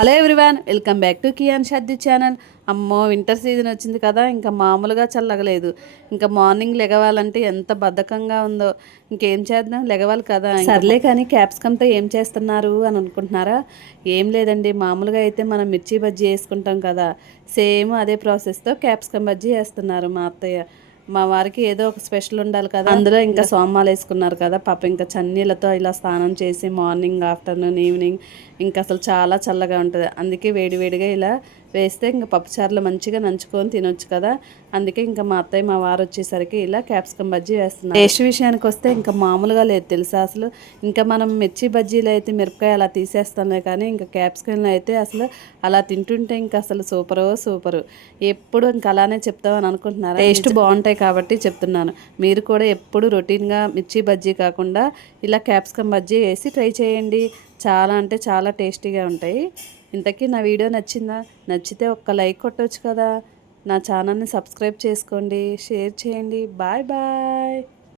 Hello everyone, welcome back to కియాన్ షాద్ది channel. అమ్మో, వింటర్ సీజన్ వచ్చింది కదా, ఇంకా మామూలుగా చల్లగలేదు. ఇంకా మార్నింగ్ లెగవాలంటే ఎంత బద్ధకంగా ఉందో. ఇంకేం చేద్దాం, లెగవాలి కదా. సర్లే కానీ క్యాప్సికమ్తో ఏం చేస్తున్నారు అని అనుకుంటున్నారా? ఏం లేదండి, మామూలుగా అయితే మనం మిర్చి బజ్జీ వేసుకుంటాం కదా, సేమ్ అదే ప్రాసెస్తో క్యాప్సికమ్ బజ్జీ వేస్తున్నారు మా అత్తయ్య. మా వారికి ఏదో ఒక స్పెషల్ ఉండాలి కదా, అందులో ఇంకా సోమాలు వేసుకున్నారు కదా పాప. ఇంకా చన్నీళ్ళతో ఇలా స్నానం చేసి మార్నింగ్, ఆఫ్టర్నూన్, ఈవినింగ్ ఇంకా అసలు చాలా చల్లగా ఉంటుంది. అందుకే వేడివేడిగా ఇలా వేస్తే ఇంకా పప్పుచారులు మంచిగా నంచుకొని తినొచ్చు కదా. అందుకే ఇంకా మా అత్తయ్య మా వారు వచ్చేసరికి ఇలా క్యాప్సికమ్ బజ్జీ వేస్తున్నారు. టేస్ట్ విషయానికి వస్తే ఇంకా మామూలుగా లేదు తెలుసా అసలు. ఇంకా మనం మిర్చి బజ్జీలు అయితే మిరపకాయ అలా తీసేస్తామే, కానీ ఇంకా క్యాప్సికంలో అయితే అసలు అలా తింటుంటే ఇంకా అసలు సూపరు. ఎప్పుడు ఇంకా అలానే చెప్తామని అనుకుంటున్నారా? టేస్ట్ బాగుంటాయి కాబట్టి చెప్తున్నాను. మీరు కూడా ఎప్పుడు రొటీన్గా మిర్చి బజ్జీ కాకుండా ఇలా క్యాప్సికమ్ బజ్జీ వేసి ట్రై చేయండి. చాలా అంటే చాలా టేస్టీగా ఉంటాయి. ఇంతకీ నా వీడియో నచ్చిందా? నచ్చితే ఒక్క లైక్ కొట్టవచ్చు కదా. నా ఛానల్ని సబ్స్క్రైబ్ చేసుకోండి, షేర్ చేయండి. Bye bye.